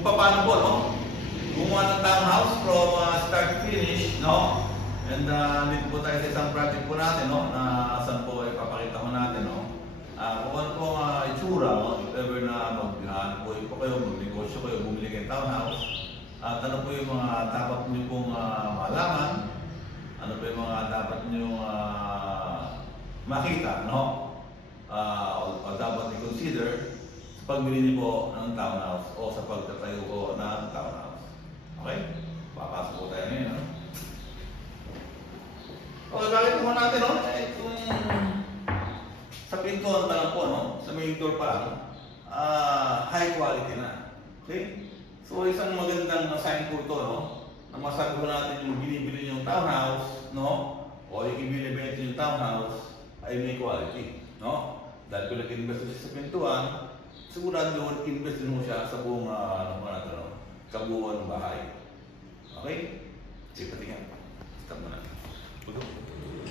kung paano po, no? Gumawa ng townhouse from start to finish, no? And dito po tayo sa isang project po natin, no? Na saan po ipapakita ko natin, no? Kung ano po ang itsura, no? If ever na mag-ano po kayo, mag-negosyo kayo, bumili kayo townhouse, at ano po yung mga dapat nyo pong malaman, ano po yung mga dapat nyo makita, no? O dapat i-consider sa pagbili niyo po ng townhouse o sa pagtatayo po ng townhouse. Okay? Papasok po tayo ngayon, no? Okay, bakit po natin, no? Kung sa pintuan pa lang po, no? Sa main door pa lang, high quality na. Okay? So, isang magandang sign po ito, no? Na masabi po natin yung binibili yung townhouse, no? O yung ibinibenta yung townhouse ay may quality, no? Dahil kung nag-invest siya sa pintuan, sigurado invest din mo siya sa buong kabuuan ng bahay. Okay? Sige, patingin. Stop mo na.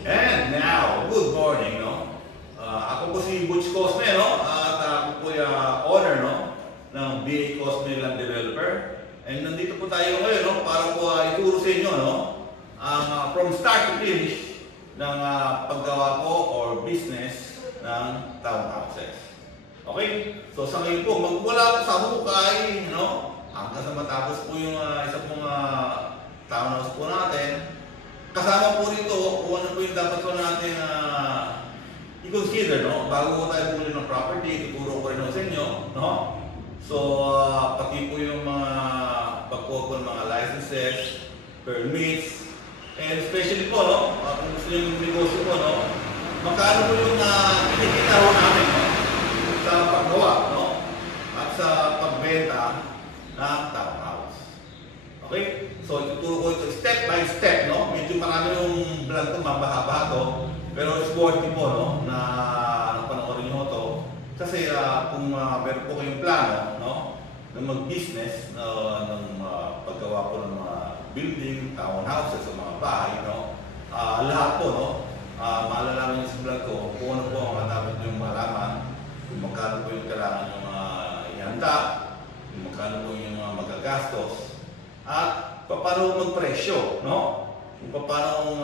And now, good morning, no? Ako po si Butch Cosme, no? At ako po yung owner, no? Ng BA Cosme Land Developer. And nandito po tayo ngayon, no? Para po ituro sa inyo, no? From start to finish ng paggawa po or business ng townhouses. Okay? So sa ngayon po, magmula po sa hukay, no? Hanggang sa matapos po yung isa pong townhouse po natin. Kasama po rito kung ano po yung dapat po natin i-consider, no? Bago po tayo bumili ng property, ituturo ko rin sa inyo, no? So, pati po yung mga pagkuha po ng mga licenses, permits, and especially po, no? Kung gusto nyo yung negosyo po, no? Magkano po yung kinikita ho namin, no? Sa paggawa, no? At sa pagbenta ng townhouse. Okay? So, ituturo ko ito step by step, no? Medyo marami yung vlog ito, mabahaba ito. Pero it's worth it po, no? Na panoorin nyo ito. Kasi kung meron po kayong plano, no? Na mag-business, ng paggawa po ng mga building, townhouses, o mga bahay, no? Lahat po, no? Maalalaman nyo sa vlog ko kung ano po ang dapat nyo malaman, kung magkano po yung kailangan nyo ihanda, kung magkano po yung magagastos, at paano magpresyo, no? Kung paano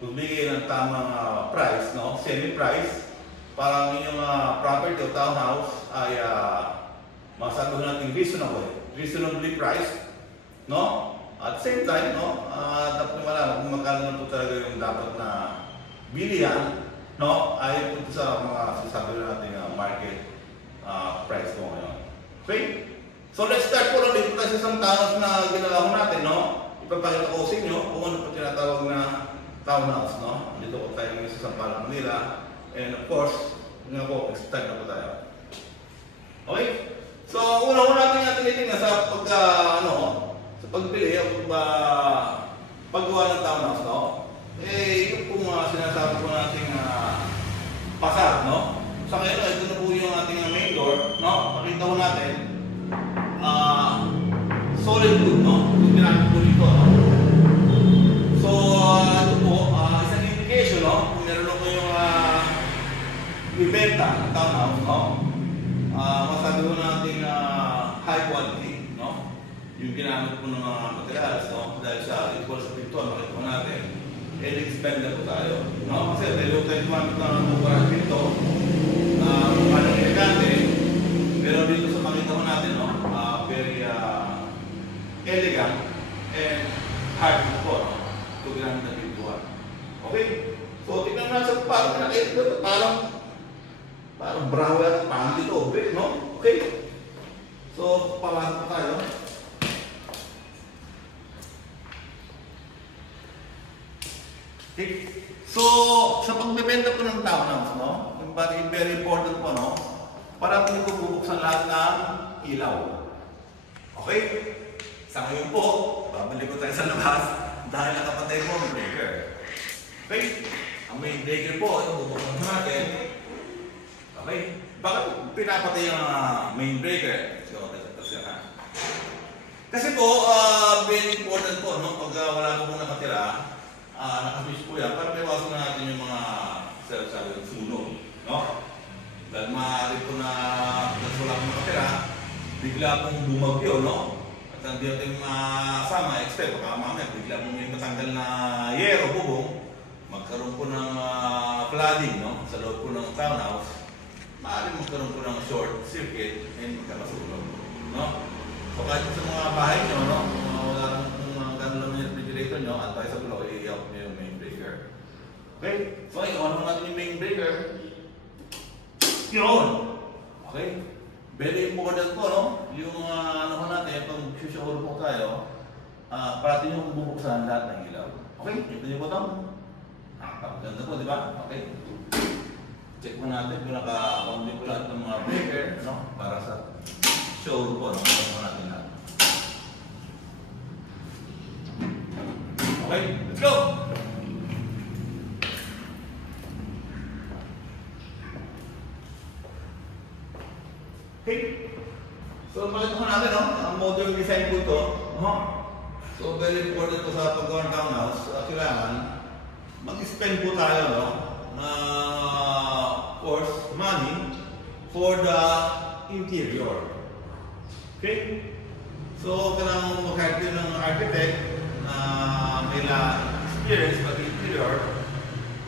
magbigay ng tamang price, no? Semi-price, para ang inyong property o townhouse ay masabi natin reasonably priced, no? At the same time, no? Dapat nyo malaman kung magkano na po talaga yung dapat na bilihan, no? Ay po sa mga sasabi natin market price po ngayon. Okay? So let's start po lang dito tayo sa isang townhouse na ginawa ko natin, no? Ipapakita ko sa inyo kung ano po tinatawag na townhouse, no? Dito po tayo ngayon sa Sampaloc, Manila. And of course, nga po, start na po tayo. Okay? So, una-una natin tinitingnan sa sa pagbili o paggawa ng townhouse, no? Yung pong sinasabi po nating pasar, no? Sa ngayon, ito na po yung ating main door, no? Pakita ko natin. Solid wood, no? Yung ginamit po dito, no? So, ito po, isang indication, no? Kung meron ko yung ibenta ng townhouse, no? Masabi ko natin high quality, no? Yung ginamit po ng mga materials, no? Dahil sa equal sa pintuan, makita ko natin, expand na po tayo, no? Kasi dahil tayo gumamit ng mukha pinto, parang elegante, pero dito sa makita ko natin, no? Very elegant and hard po, no? Ito ginamit na pintuan. Okay? So, tignan natin sa parang brawa at panty to, no? Okay? So, papasok pa tayo. Okay? So, sa pagbebenta po ng townhouse, no? Yung very important po, no? Para hindi ko bubuksan lahat ng ilaw. Okay? Sa ngayon po, babalik ko tayo sa labas dahil nakapatay po ang breaker. Okay? Ang main breaker po, ito bubuksan natin. Okay? Bakit pinapatay ang main breaker? Kasi po, very important po, no? Pag wala po pong nakatira, nakaswitch po yan, para iwasan natin yung mga sabi ng sunog, no? Dahil maaari po na wala pong nakatira, bigla pong bumagyo, no? At hindi natin masama, except baka mamaya bigla mong may matanggal na yero, bubong, magkaroon po ng flooding, no? Sa loob po ng townhouse, maaaring magkaroon po ng short circuit and magkakasunog, no? So kahit sa mga bahay nyo, no? Wala nang gano'n yung refrigerator nyo, at tayo sa blow, i-out nyo yung main breaker. Okay? So i-on natin yung main breaker. Yun! Okay? Very important po, no? Yung ano natin, pag shower po tayo, parati nyo bubuksan lahat ng ilaw. Okay? Ito yung button. Ganda po, di ba? Okay? Check mo natin kung naka-on din po lahat ng mga breaker, no? Para sa shower po, no? Check mo natin lahat. Okay? Let's go! Okay. So, makita ko natin, no? Ang modern design po ito. So, very important po sa pag-gawa ng townhouse. Kailangan mag-spend po tayo, no? Of course, money for the interior. Okay? So, kailangan mag-hire ng architect na may experience pag-interior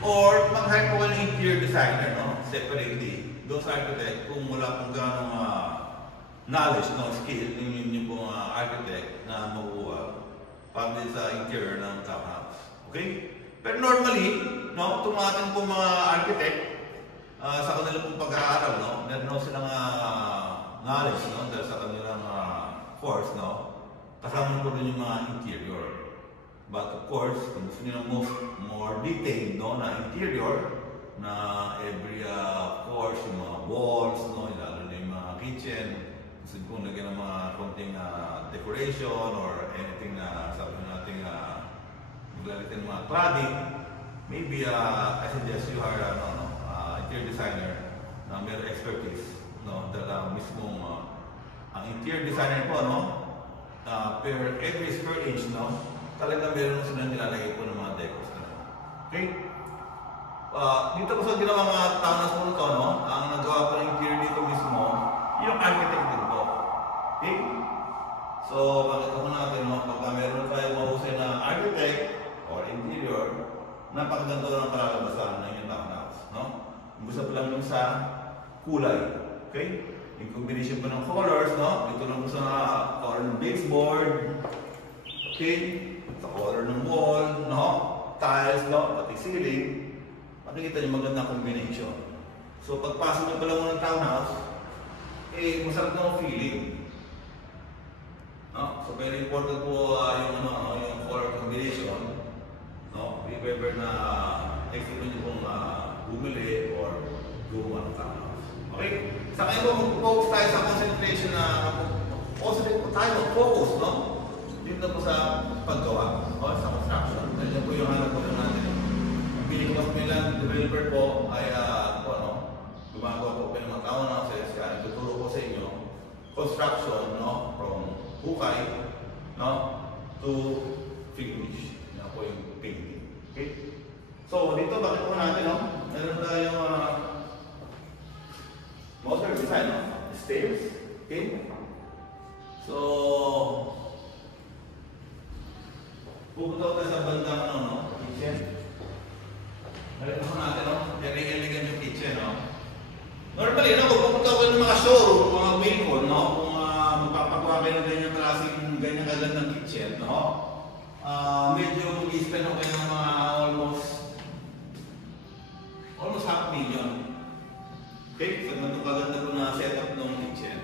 or mag-hire po ng interior designer, no? Separately. Those architect, kung wala pong gano'ng knowledge, no, skill, yung pong architect na mabuha para sa interior ng townhouse. Okay? Pero normally, no, tumatang po mga architect sa kanilang pong pag-aaral, no, meron silang knowledge, no, dahil sa kanilang course, no, kasama po rin yung mga interior. But of course, kung gusto nyo ng more detailed, no, na interior, na every course, yung mga walls, no, lalo na yung mga kitchen, kasi kung lagyan ng mga konting decoration or anything na sabi natin maglalagyan ng mga cladding, maybe I suggest you hire interior designer na meron expertise, no, dahil mismong ang interior designer po, no, per every square inch, no, talagang meron sila nilalagay po ng mga decors, no. Okay? Dito po sa ginawang mga townhouse po ito, no, ang nagawa po ng interior dito mismo, yung architect din po. Okay? So, pakita ko natin, no, pagka meron tayo mahusay na architect or interior, napakaganda ng kalalabasan ng yung townhouse, no? Umpisa pa lang yung sa kulay. Okay? Yung combination po ng colors, no? Dito lang po sa color ng baseboard. Okay? Sa color ng wall, no? Tiles, no? Pati ceiling. Makikita niyo magandang combination. So pagpasok niyo pa lang ng townhouse, masarap na ang feeling. No? So very important po yung color combination. No? If ever na execute niyo pong bumili or gumawa ng townhouse. Okay? Sa kayo po, mag-focus tayo sa concentration na concentrate po tayo, focus, no? Dito po sa paggawa, o sa construction. Ganyan po yung hanap po natin. Pili ko mas may land developer po ay gumagawa po ng mga townhouses. Kaya tuturo ko sa inyo construction, no, from hukay, no, to finish. Yan po yung painting. Okay? So dito bakit po natin, no, meron tayong modern design, no, stairs. Okay? So pupunta tayo sa bandang kitchen. Nakita ko natin, no? Very elegant yung kitchen, no? Normally, no? Kung pupunta ko ng mga showroom, mga Wilcon, no? Kung magpapagawa kayo ng ganyan kagandang kitchen, no? Medyo mag-i-spend ako kayo ng mga almost $500,000. Okay? Sa ganito kaganda ko na setup ng kitchen.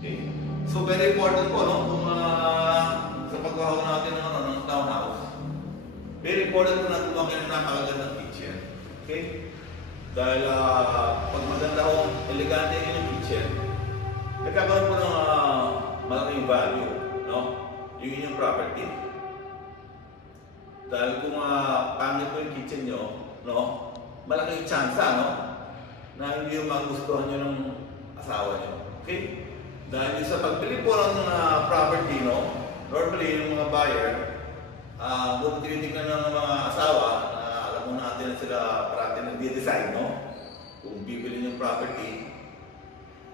Okay? So, very important po, no? Kung sa paggawa natin ng townhouse, very important po natin kung kayo napakagandang kitchen. Okay? Dahil pag maganda o elegante yung kitchen, nagkakaroon po ng malaking value, no? Yung inyong property. Dahil kung pangit po yung kitchen nyo, no? Malaking chance, no? Na hindi yung magustuhan nyo ng asawa nyo. Okay? Dahil sa pagbili po ng property, no? Normally, yung mga buyer, kung tinitignan ng mga asawa, alam mo natin na sila parati nag-design, no? Kung bibili yung property,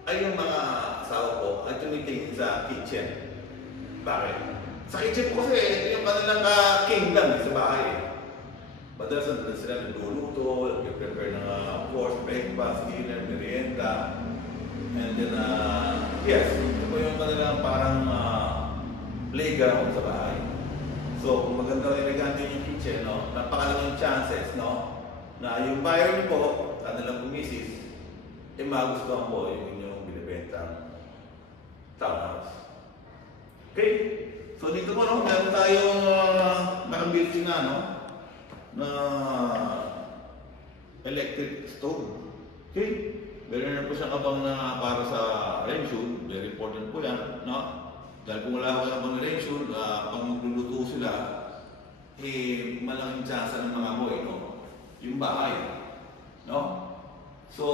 ay yung mga asawa ko ay tumitingin sa kitchen. Bakit? Sa kitchen po kasi ito yung kanilang kingdom sa bahay. Madalas sila nagluluto, nag-prepare ng course, breakfast, dinner, merienda. And then, yes, ito po yung kanilang parang playground sa bahay. So, kung maganda elegante yung kitchen, no, napakalaking chances, no, na yung buyer niyo po, kanilang bumisis, magustuhan po yung inyong binibentang townhouse. Okay? So, dito po, no, meron tayong nakabuilt na, no, na electric stove. Okay? Meron na po siya kabang na para sa range. Very important po yan, no? Dahil kung wala ko ng range, pag magluluto sila, malaking chance ng mga amoy, no? Yung bahay, no? So,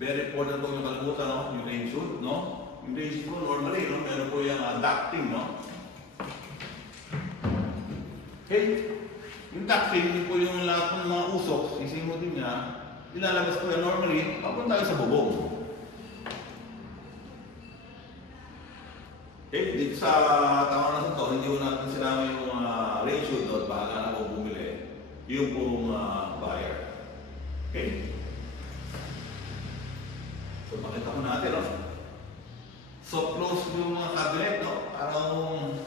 very important po yung kalimutan, no? Yung range, no? Yung range po, normally, no? Meron po yung ducting, no? Okay? Yung ducting, yun po yung lahat ng mga usok, sisimutin niya, ilalabas po yan normally, papunta tayo sa bubong. Okay, dito sa taon na ito, hindi ko natin sinama yung ratio doon, bahala na po bumili. Yung pong buyer. Okay? So, makita ko natin, no? So, close yung mga cabinet, no? Parang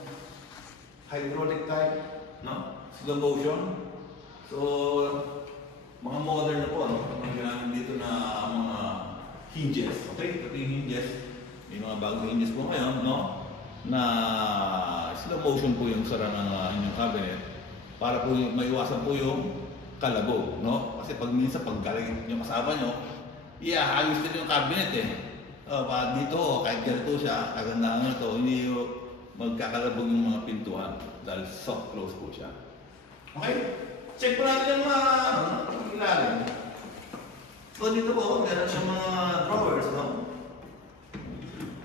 hydraulic type, no? Slow motion. So, mga modern na po, no? Ang ginamit dito na mga hinges. Okay? Ito yung hinges. May mga bagong hinges po ngayon, no? Na slow motion po yung sara ng inyong cabinet para po maiwasan po yung kalabog, no? Kasi pag minsan pag galing yung kasama nyo, halos din yung cabinet eh. Dito, kahit ganito siya, kagandahan ito, hindi magkakalabog yung mga pintuan dahil soft close po siya. Okay? Check po natin yung mga ilalim. So dito po, meron siyang mga drawers, no?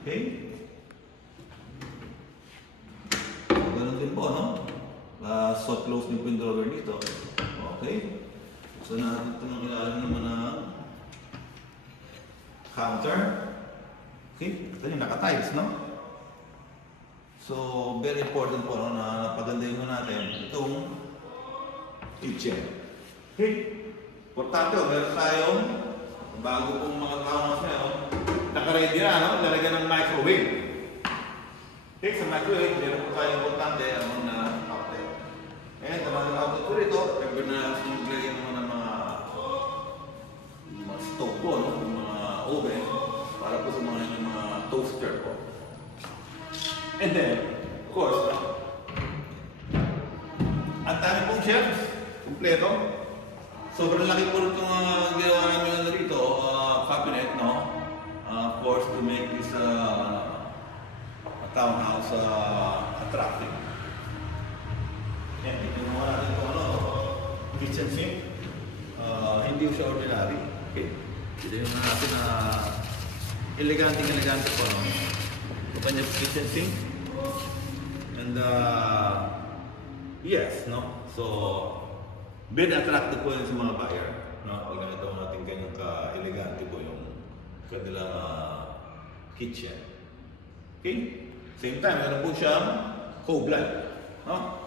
Okay? Ganun din po, no? Soft close din po yung drawer dito. Okay? So natin ito ng ilalim naman ng counter. Okay? Ito yung naka-tiles, no? So, very important po, no? Na pagandahin mo natin itong kitchen. Okay? Importante, meron tayong bago pong mga townhouse na yun, naka-ready na, no? Lalagyan ng microwave. Okay, sa microwave, meron po tayo importante ang na outlet. And naman ang outlet ko rito, ever na sinulagyan naman ng mga stove po, no? Mga oven, para po sa mga toaster po. And then, of course, no? Ang dami pong shelves, kumpleto. Sobrang laki po rin itong ginawa namin rito, cabinet, no? Of course, to make this townhouse attractive. Yan, ito naman natin kung ano, kitchen sink. Hindi siya ordinary. Okay. Ito yung natin na elegante po, no? Ito pa niya kitchen sink. And yes, no? So, very attractive po yun sa mga buyer, no? Pag nakita mo natin ganyan ka-elegante po yung kanilang kitchen. Okay? Same time, meron po siyang cove light, no?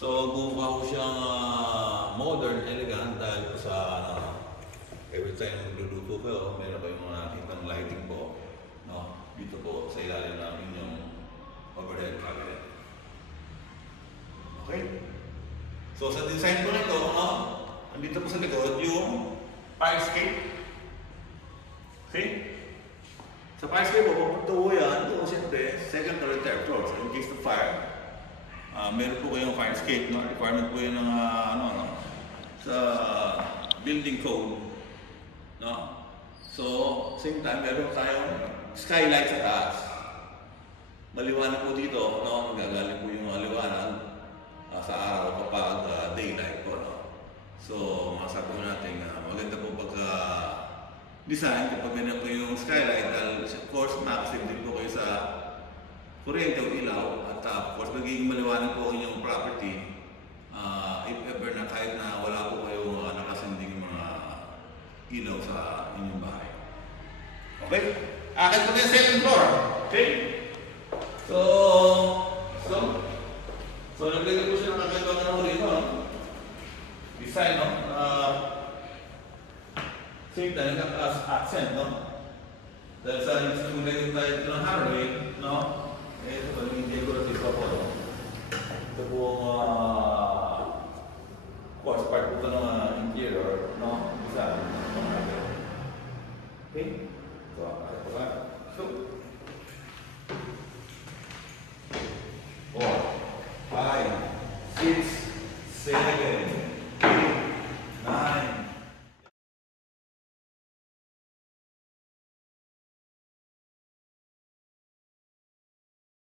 So, gumawa po siyang modern, elegant dahil po sa every time magluluto po, meron po yung nakitang lighting po, no? Dito po sa ilalim ng inyong overhead cabinet. Okay? So, sa design po nito, no? Nandito po sa likod yung fire escape. Okay? Sa fire escape po, papunta po yan, ito siyempre, second or third floor. So, in case of fire, meron po kayong fire escape, no? Requirement po yun ng, sa building code, no? So, same time, meron tayong skylight sa taas. Maliwanag po dito, no? Magagaling po yung liwanag sa araw kapag daylight po, no? So, masabi po natin, maganda po pagka-design kapag ganyan po yung skylight dahil of course, makasave din po kayo sa kuryente o ilaw at of course, magiging maliwanag po inyong property if ever na kahit na wala po kayo nakasinding mga ilaw sa inyong bahay. Okay? Akit po yung second floor. Okay? So, naglagay po siya ng kakaibang ano rito, no? Design, no? Same time, accent, no? Dahil sa naglagay tayo ito ng hardware, no? Ito po, yung decorative pa po, no? Ito po, part po ito ng interior, no? Isa, okay?